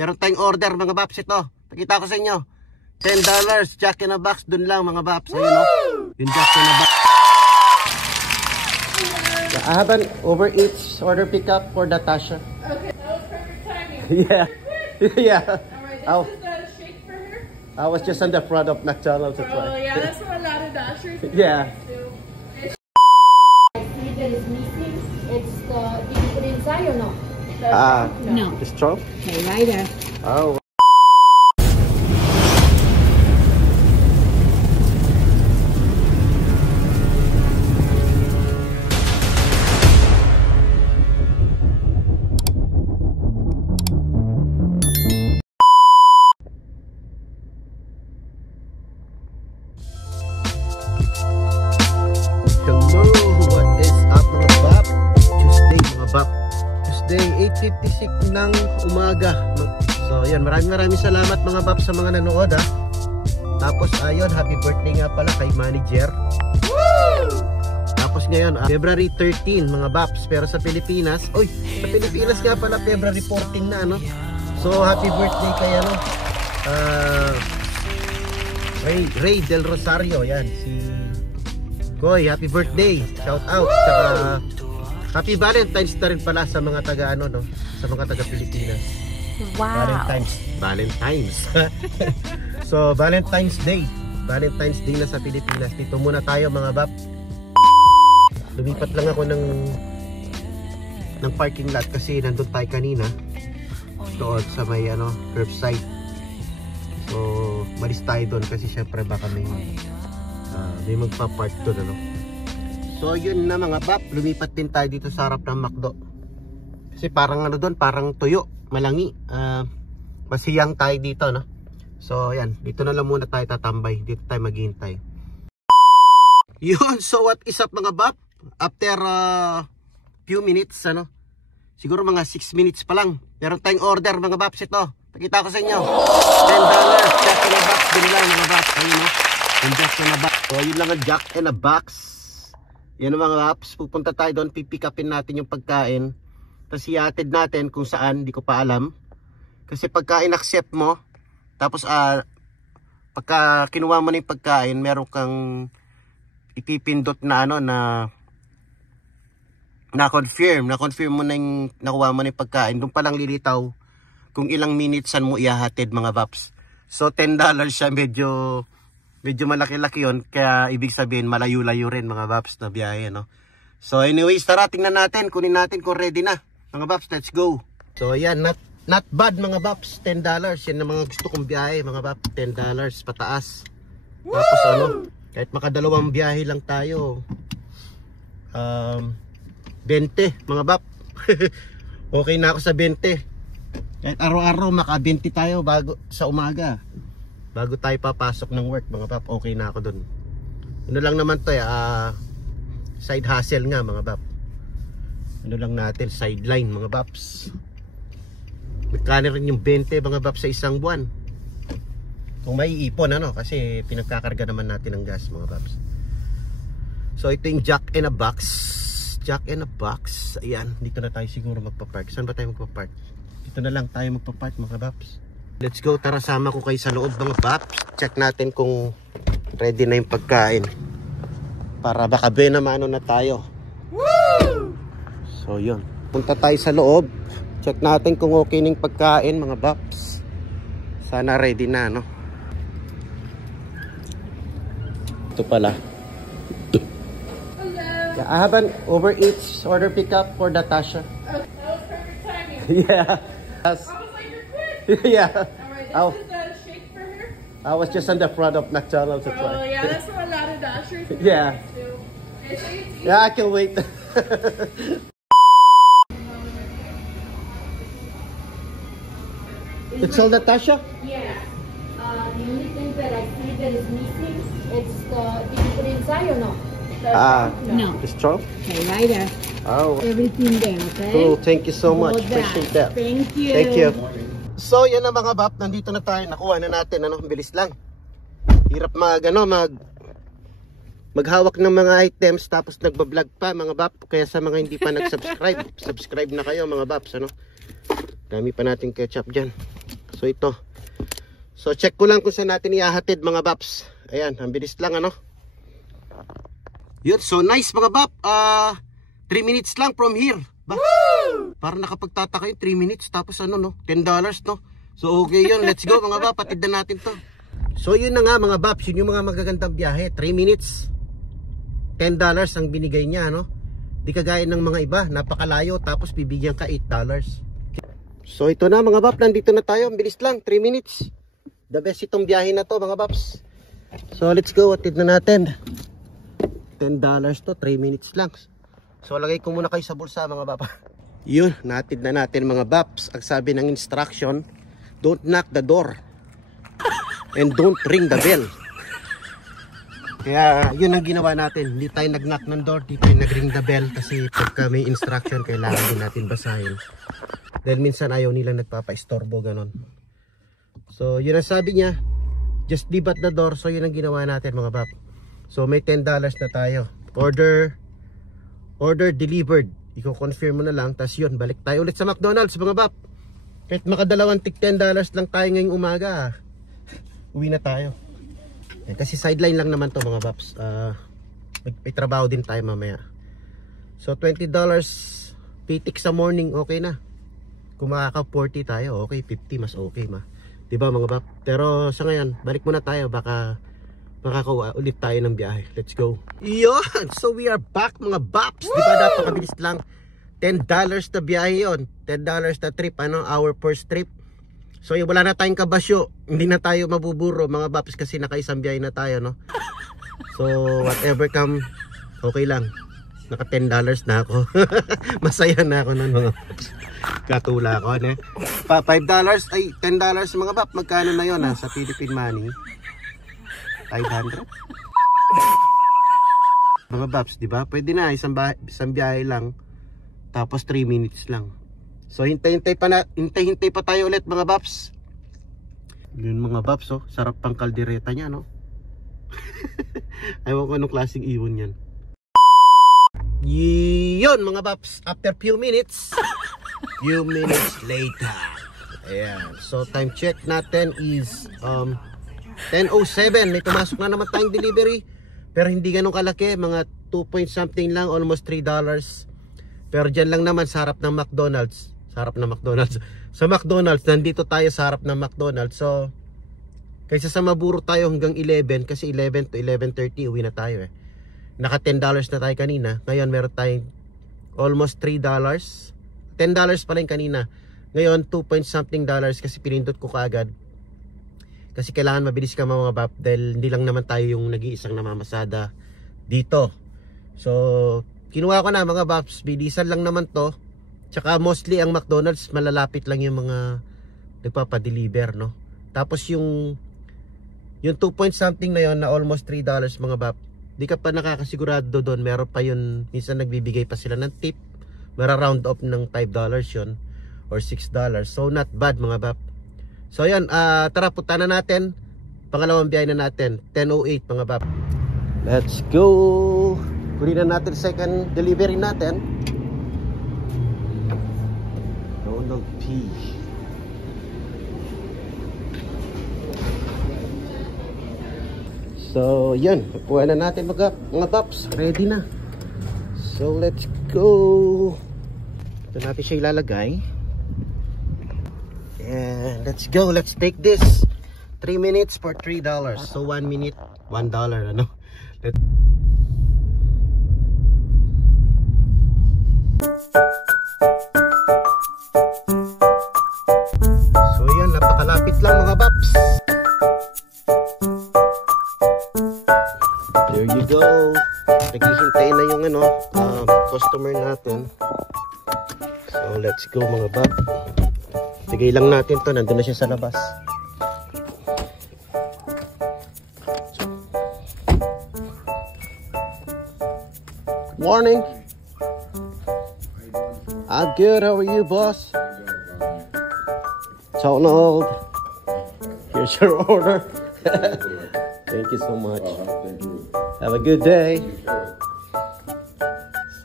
Meron tayong order mga baps ito. Pakita ko sa inyo. $10 Jack in a Box dun lang mga baps. Ayun o. Yung Jack in a Box. Yeah, I have an Uber Eats order pickup for Natasha. Okay, that was perfect timing. Yeah. Yeah. Alright, this is the shake for her. I was just on the front of McDonald's to try. Oh yeah, that's what a lot of Dashers Yeah. do. That is missing. It's the, did you put it inside or no? No. The straw? Okay, right there. Oh. Hello, what is up mga bap? Tuesday mga bap. Tuesday 8:56 ng umaga. So yan, maraming salamat mga bap sa mga nanood ha. Tapos ayun, happy birthday nga pala kay manager. Woo! Tapos ngayon, February 13 mga baps. Pero sa Pilipinas, sa Pilipinas nga pala February 14 na ano. So happy birthday kay ano, Ray Del Rosario, yan si Koy, happy birthday. Shout out. Saka happy Valentine's na rin pala sa mga taga ano no, sa mga taga Pilipinas. Wow. Valentine's. So Valentine's Day na sa Pilipinas. Dito muna tayo mga bap. Lumipat lang ako ng parking lot kasi nandun tayo kanina doon sa may ano, curbside. So malis tayo doon kasi syempre baka may magpa-park doon ano. So yun na mga bap, lumipat din tayo dito sa harap ng McDo. Kasi parang ano doon, parang tuyo, malangi. Masiyang tayo dito no. So ayan, dito na lang muna tayo tatambay. Dito tayo maghihintay. Yun, so what is up mga bap? After few minutes ano, siguro mga 6 minutes pa lang, meron tayong order mga baps ito. Pakita ko sa inyo. $10 Jack in a Box din lang mga baps. Ayun no, yung Jack in a Box. So yun lang ang Jack in a Box. Yan mga baps, pupunta tayo doon, pipick upin natin yung pagkain. Tapos i-attend natin kung saan, di ko pa alam. Kasi pagka in-accept mo, tapos pagka kinuha mo na yung pagkain, meron kang ipipindot na ano na confirm mo na yung nakuha mo na yung pagkain. Doon pa lang lilitaw kung ilang minutes mo ihahatid mga baps. So $10 siya, medyo malaki-laki yun. Kaya ibig sabihin malayo-layo rin mga baps na biyahe no. So anyways, tara tingnan natin, kunin natin kung ready na mga baps. Let's go. So yan, not bad mga baps, $10. Yan ang mga gusto kong biyahe mga baps, $10 pataas. Woo! Tapos ano, kahit makadalawang biyahe lang tayo, 20 mga bap. Okay na ako sa 20. Kahit araw-araw maka-20 tayo bago sa umaga, bago tayo papasok ng work mga bap, okay na ako dun. Ano lang naman to side hustle nga mga bap. Ano lang natin, sideline mga baps. Magkano rin yung 20 mga bap sa isang buwan, kung may ipon ano, kasi pinagkakarga naman natin ng gas mga baps. So ito yung Jack in a Box. Jack in a Box. Ayan, dito na tayo siguro magpa-park. Saan ba tayo magpa-park? Dito na lang tayo magpa-park mga baps. Let's go, tara sama ko kayo sa loob mga baps. Check natin kung ready na yung pagkain, para baka benamano na tayo. Woo! So yun, punta tayo sa loob. Check natin kung okay na yung pagkain mga baps. Sana ready na no. Ito pala. Yeah, I have an Uber Eats order pickup for Natasha. Okay, that was perfect timing. Yeah. I was like, you're quick. Yeah. Alright, this is the shake for her. I was just on the front of McDonald's to Oh try. yeah, that's what a lot of Dashers Yeah. do. Yeah, I can wait. It's all Natasha? Yeah. The only thing that I see that is missing, it's the, did you put it inside or no? No. The straw? Okay, right there. Oh. Everything there, okay? Cool, thank you so much. Hold that. Appreciate that. Thank you. Thank you. So yan na mga bap, nandito na tayo. Nakuha na natin, ano, bilis lang. Hirap maghawak ng mga items tapos nagbablog pa mga bap. Kaya sa mga hindi pa nag-subscribe, subscribe na kayo mga baps, ano. Dami pa nating ketchup dyan. So ito. So check ko lang kung saan natin ihahatid mga baps. Ayan, ang bilis lang ano. Yun, so nice mga bap. 3 minutes lang from here. Para nakapagtataka yung 3 minutes. Tapos ano no, $10 no. So okay yun, let's go mga bap. Patid na natin to. So yun na nga mga baps, yun yung mga magagandang biyahe. 3 minutes, $10 ang binigay niya no. Di kagaya ng mga iba, napakalayo. Tapos bibigyan ka $8. So ito na mga bap, nandito na tayo. Ang bilis lang, 3 minutes. The best itong biyahe na to mga baps. So let's go, atid na natin. $10 to, 3 minutes lang. So lagay ko muna kayo sa bulsa mga bap. Yun, natid na natin mga baps. Ang sabi ng instruction, don't knock the door and don't ring the bell. Kaya yun ang ginawa natin. Hindi tayo nag-knock ng door, hindi tayo nag-ring the bell. Kasi pagka may instruction, kailangan din natin basahin. Dahil minsan ayaw nilang nagpapa-istorbo, ganon. So yun ang sabi niya, just leave at the door. So yun ang ginawa natin mga bap. So may $10 na tayo. Order delivered. Iko-confirm mo na lang. Tapos yun, balik tayo ulit sa McDonald's mga bap. Kahit makadalawang tig $10 lang tayo ngayong umaga, uwi na tayo. Yan, kasi sideline lang naman to mga baps. May trabaho din tayo mamaya. So $20 pitik sa morning, okay na. Kung makaka 40 tayo, okay. 50 mas okay ma. Diba mga bap? Pero sa ngayon, balik muna tayo. Baka makakawa ulit tayo ng biyahe. Let's go. Yun! So we are back mga baps. Diba napakabilis lang. $10 na biyahe yun. $10 na trip, ano, our first trip. So yung wala na tayong kabasyo, hindi na tayo mabuburo mga baps kasi nakaisang biyahe na tayo no. So whatever come, okay lang. Naka $10 na ako. Masaya na ako nun mga baps. Katula ako ne. $5 ay $10 mga bap. Magkano na yun sa Philippine money? 500. Mga baps, di ba? Pwede na isang biyahe lang. Tapos 3 minutes lang. So hintay-hintay pa tayo ulit mga baps. Yun mga baps oh, sarap pang kaldereta niya no. Ayaw ko anong klaseng iwan yan. Yun mga baps, after few minutes later. Ayan, so time check natin is 10:07. May pumasok na naman tayong delivery. Pero hindi ganun kalaki, mga 2 point something lang, almost $3. Pero dyan lang naman sa harap ng McDonald's. Sa harap ng McDonald's. Sa McDonald's, nandito tayo sa harap ng McDonald's. So, kaysa sa maburo tayo hanggang 11, kasi 11 to 11:30, uwi na tayo eh. Naka $10 na tayo kanina. Ngayon, meron tayong almost $3. $10 pa lang kanina. Ngayon, 2 point something dollars kasi pinindot ko kaagad. Kasi kailangan mabilis ka mga bap. Dahil hindi lang naman tayo yung nag-iisang namamasada dito. So, kinuha ko na mga baps, bilisan lang naman to. Tsaka mostly ang McDonald's malalapit lang yung mga nagpapadeliver no. Tapos yung 2 point something na yon na almost $3 mga bap. Di ka pa nakakasigurado doon, meron pa yun, minsan nagbibigay pa sila ng tip. Mara round up ng $5 yon or $6. So not bad mga bap. So yan, tara punta na natin. Pangalawang biyahe na natin, 10:08 mga bap. Let's go. Kunin na natin second delivery natin. Donald P. So yan, nakuha na natin mga paps. Ready na. So let's go. Ito natin siya ilalagay. And let's go. Let's take this. 3 minutes for $3. So 1 minute, $1 ano. So yan, napakalapit lang mga paps. There you go. Naghihintay na yung customer natin. So let's go mga bap. Bigay lang natin to, nandun na siya sa labas. Morning. I'm good. How are you, boss? Donald. Here's your order. Thank you so much. Have a good day.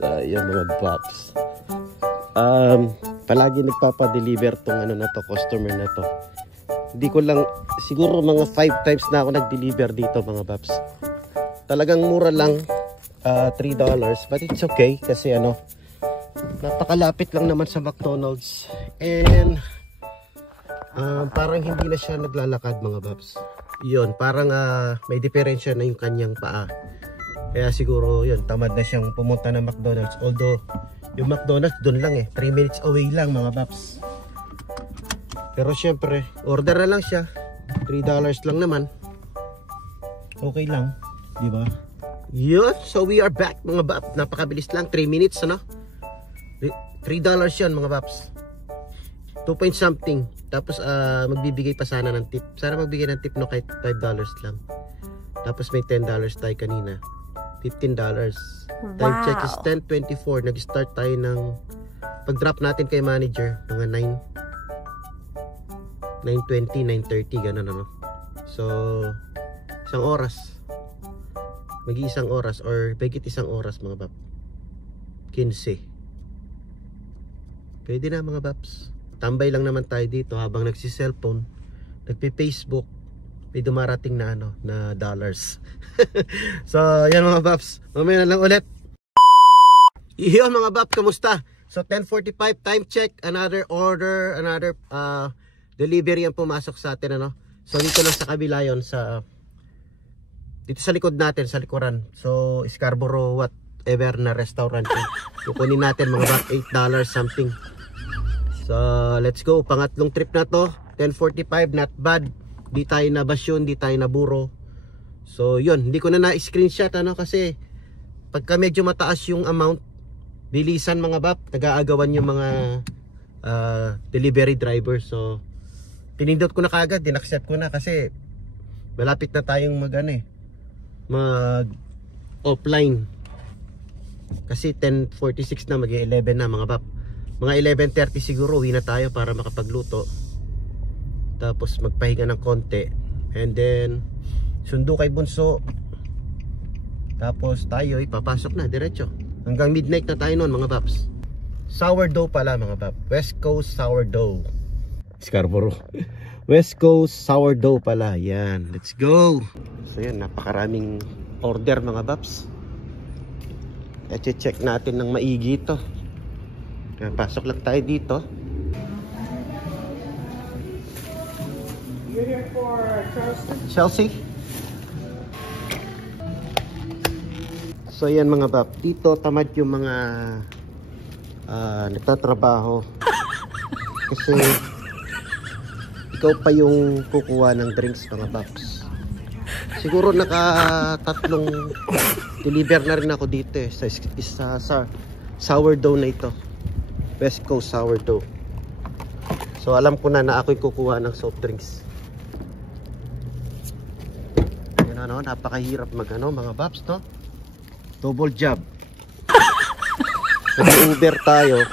So, yan mga bops. Palagi nagpapa-deliver tong ano na to, customer na to. Hindi ko lang, siguro mga 5 times na ako nag-deliver dito mga paps. Talagang mura lang, $3, but it's okay kasi ano, napakalapit lang naman sa McDonald's. And parang hindi na siya naglalakad mga paps. Yun, parang may diferensya na yung kanyang paa. Kaya siguro yun, tamad na siyang pumunta ng McDonald's. Although, yung McDonald's doon lang 3 minutes away lang mga paps. Pero syempre, order na lang siya. $3 lang naman. Okay lang, di ba? Yun, so we are back mga paps. Napakabilis lang, 3 minutes ano? $3 yan mga paps. 2 point something. Tapos magbibigay pa sana ng tip. Sana magbigay ng tip no kahit $5 lang. Tapos may $10 tayo kanina. $15. Time check is 10:24. Nag-start tayo ng pag-drop natin kay manager mga 9:20, 9:30 ganun ano. So isang oras. Mag-iisang oras or bagit isang oras mga bab. 15. Pwede na mga babs. Tambay lang naman tayo dito habang nagsi-cellphone, nagpi-Facebook, may dumarating na ano, na dollars. So, yan mga paps. Mamaya na lang ulit. Iyon mga paps, kamusta? So, 10:45 time check, another order, another delivery ang pumasok sa atin ano. So, dito lang sa kabila yon sa dito sa likod natin, sa likuran. So, Scarborough whatever na restaurant. Kukunin natin mga paps, $8 something. So, let's go. Pangatlong trip na to. 10:45, not bad. Di tayo na basyon, di tayo na buro. So, yun. Hindi ko na na-screenshot ano kasi pagka medyo mataas yung amount, bilisan mga bab. Nag-aagawan yung mga delivery driver. So, pinindot ko na kagad. Dinaccept ko na kasi malapit na tayong mag offline. Kasi 10:46 na, mag-11 na mga bab. Mga 11:30 siguro uwi na tayo para makapagluto. Tapos magpahinga ng konti. And then sundo kay Bunso. Tapos tayo ipapasok na diretso. Hanggang midnight na tayo noon mga paps. Sourdough pala mga paps. West Coast sourdough. Scarborough. West Coast sourdough pala. Yan. Let's go. So yun, napakaraming order mga paps. I-check natin ng maigi ito. Pasok lang tayo dito. You're here for Chelsea. So yan mga bab, dito tamad yung mga nagtatrabaho. Kasi ikaw pa yung kukuha ng drinks mga babs. Siguro naka-3 deliver na rin ako dito sa sourdough na ito. West Coast sourdough. So alam ko na ako'y kukuha ng soft drinks. Yan ano, napakahirap mga babs no? Double job. Nag-Uber tayo,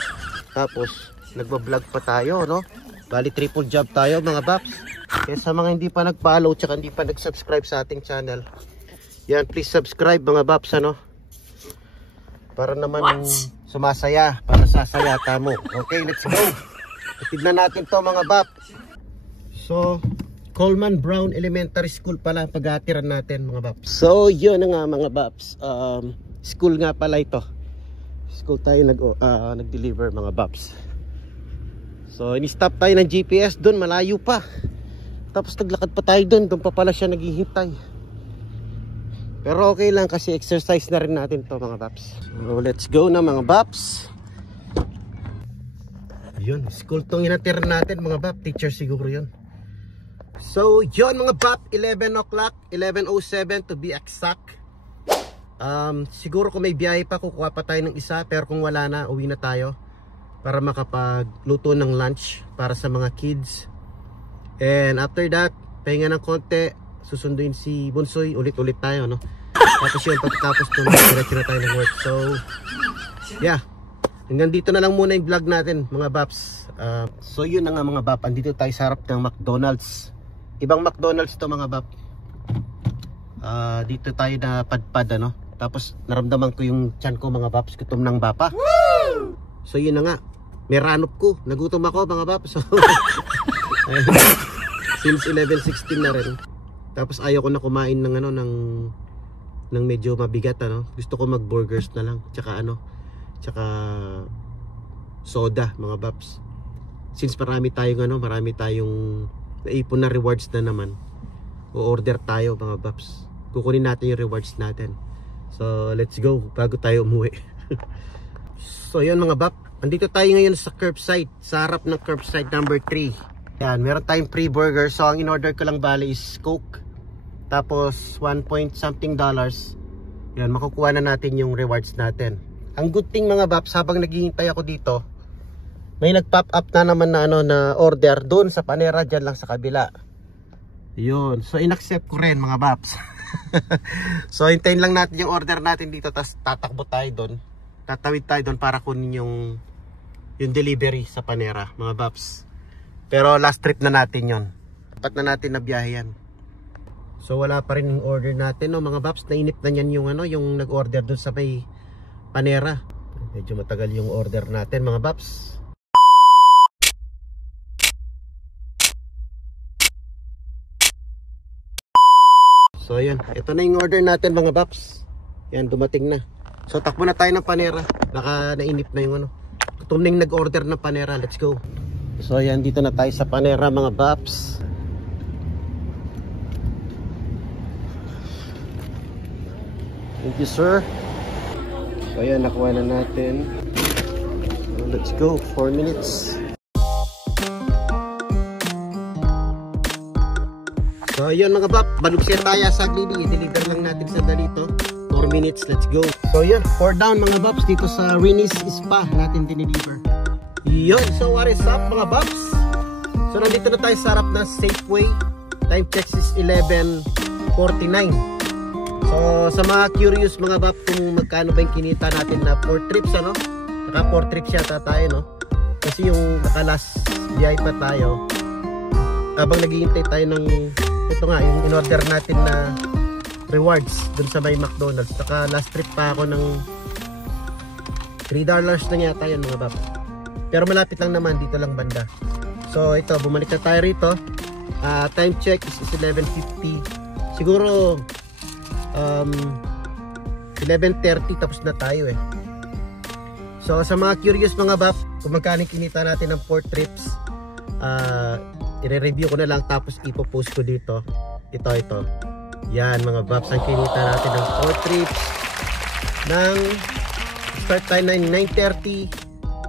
tapos nagba-vlog pa tayo no? Bali triple job tayo mga babs. Kaya sa mga hindi pa nag-follow tsaka hindi pa nag-subscribe sa ating channel, yan, please subscribe mga babs ano? Para naman sumasaya, para sasayata mo. Okay, let's go. Tignan natin to mga bab. So, Coleman Brown Elementary School pala pag-aatiran natin mga babs. So, yun na nga mga babs. School nga pala ito. School tayo nag-deliver mga babs. So, ini-stop tayo ng GPS doon, malayo pa. Tapos naglakad pa tayo doon pa pala siya naghihintay. Pero okay lang kasi exercise na rin natin to mga babs. So, let's go na mga babs. Yun, school tong inatiran natin mga bab. Teacher siguro yun. So yun mga bab, 11 o'clock, 11:07 to be exact. Siguro kung may biyahe pa, kukuha pa tayo ng isa. Pero kung wala na, uwi na tayo para makapagluto ng lunch para sa mga kids. And after that, pahinga ng konti, susunduin si Bunsoy, ulit-ulit tayo no. Tapos yun, pagkatapos diretso na tayo ng work. So yeah, hanggang dito na lang muna yung vlog natin mga babs. So yun na nga mga bab, andito tayo sa harap ng McDonald's. Ibang McDonald's to mga bab. Dito tayo na padpad ano. Tapos naramdaman ko yung tiyan ko mga babs, gutom ng bapa. Woo! So yun na nga, may ranop ko, nagutom ako mga babs. So, Since 11:16 na rin. Tapos ayaw ko na kumain ng ano ng medyo mabigat ano. Gusto ko mag-burgers na lang. Tsaka soda mga baps. Since marami tayong naipon na rewards na naman. O-order tayo mga baps. Kukunin natin yung rewards natin. So let's go bago tayo umuwi. So yun mga bap, andito tayo ngayon sa curbside, sa harap ng curbside number 3. Yan, meron tayong free burger. So ang in-order ko lang bali is Coke, tapos $1 point something. Yan, makukuha na natin yung rewards natin. Ang good thing mga baps, habang naghihintay ako dito, may nag-pop up na naman na na order doon sa Panera, dyan lang sa kabila. Yun, so in-accept ko rin mga baps. So hintayin lang natin yung order natin dito, tapos tatakbo tayo doon. Tatawid tayo doon para kunin yung delivery sa Panera mga baps. Pero last trip na natin yon. Dapat na natin na biyahe yan. So wala pa rin yung order natin no mga baps. Nainip na yan yung nag-order doon sa may Panera. Medyo matagal yung order natin mga baps. So ayan, ito na yung order natin mga baps. Yan, dumating na. So takbo na tayo ng Panera. Baka nainip na yung gutom na yung nag-order ng Panera. Let's go. So ayan, dito na tayo sa Panera mga baps. Thank you sir. So ayan, nakuha na natin. So, let's go, 4 minutes. So yun mga bap, Balugser tayo sa Glidi. I-deliver lang natin sa dalito. 4 minutes, let's go. So yun, 4 down mga baps dito sa Rinis Spa natin dinideliver. Yun, so what is up mga baps? So nandito na tayo sa harap ng Safeway. Time check is 11:49. So sa mga curious mga bap kung magkano ba yung kinita natin na 4 trips ano? Naka 4 trips yata tayo no? Kasi yung naka last biyahe pa tayo. Habang naghihintay tayo ng ito nga, yung in-order natin na rewards dun sa may McDonald's. Saka last trip pa ako ng $3 na yata yun mga bap. Pero malapit lang naman, dito lang banda. So ito, bumalik na tayo rito. Time check is 11:50. Siguro 11:30 tapos na tayo eh. So sa mga curious mga bap, kung magkano kinita natin ng 4 trips, i-review ko na lang tapos ipopost ko dito. Ito. Yan mga baps, ang kinita natin ng 4 trips ng start time 9:30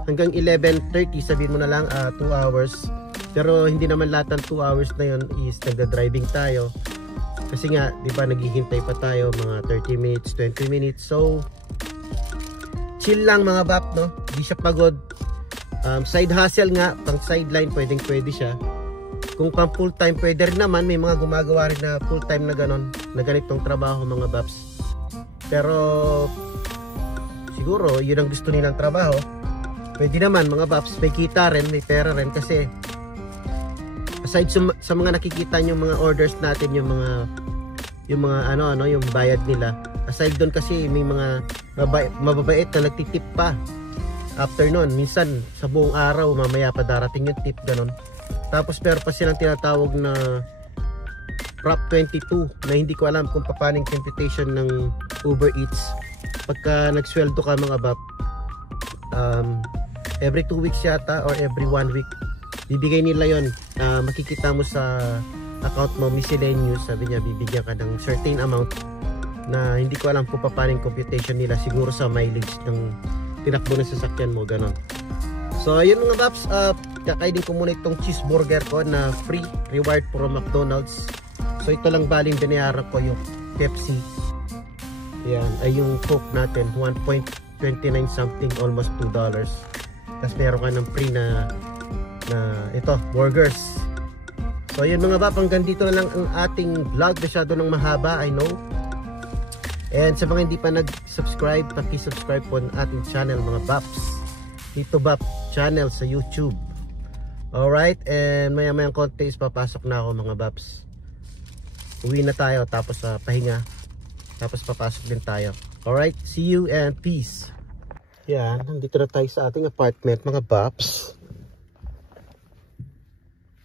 hanggang 11:30. Sabihin mo na lang 2 hours. Pero hindi naman lahat ng 2 hours na yun is nagda-driving tayo. Kasi nga, di ba naghihintay pa tayo mga 30 minutes, 20 minutes. So, chill lang mga bap, no? Hindi siya pagod. Side hustle nga, pang sideline, pwede siya. Kung pang full time pwede rin naman, may mga gumagawa rin na full time na ganon, na ganitong trabaho mga baps. Pero siguro yun ang gusto nilang trabaho. Pwede naman mga baps, may kita rin, may pera rin kasi aside sa mga nakikita nyo mga orders natin, yung mga yung bayad nila. Aside doon kasi may mga mababait na nagtitip pa. After nun, minsan sa buong araw mamaya pa darating yung tip ganon. Tapos pero pa silang tinatawag na Prop 22 na hindi ko alam kung paano yung computation ng Uber Eats. Pagka nagsweldo ka mga bap, every 2 weeks yata or every 1 week bibigay nila yon. Makikita mo sa account mo miscellaneous, sabi niya bibigyan ka ng certain amount na hindi ko alam kung paano yung computation nila, siguro sa mileage ng tinakbo ng sasakyan mo ganon. So ayun mga baps, kakainin ko muna itong cheeseburger ko na free reward from McDonald's. So ito lang baling binayaran ko, yung Pepsi. Yan, ay yung Coke natin 1.29 something, almost $2. Tapos meron ka ng free na ito, burgers. So ayun mga bap, hanggang dito na lang ang ating vlog. Masyado nang mahaba, I know. And sa mga hindi pa nag-subscribe, paki-subscribe po ang ating channel mga baps. Dito Bap channel sa YouTube. Alright, and maya-mayang konti is papasok na ako mga baps. Uwi na tayo tapos pahinga. Tapos papasok din tayo. Alright, see you and peace. Yan, nandito na tayo sa ating apartment mga baps.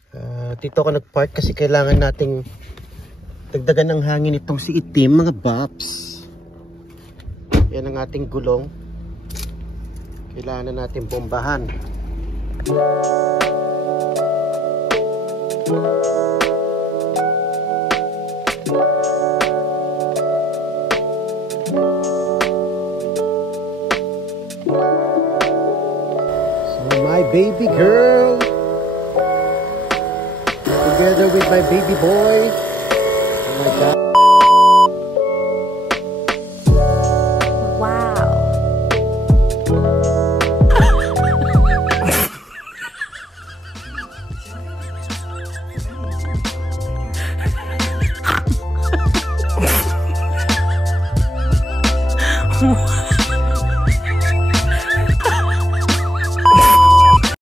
Dito ako nagpark kasi kailangan nating dagdagan ng hangin itong si Itim, mga Baps. Yan ang ating gulong. Kailangan na natin bombahan. So my baby girl together with my baby boy. Oh my God.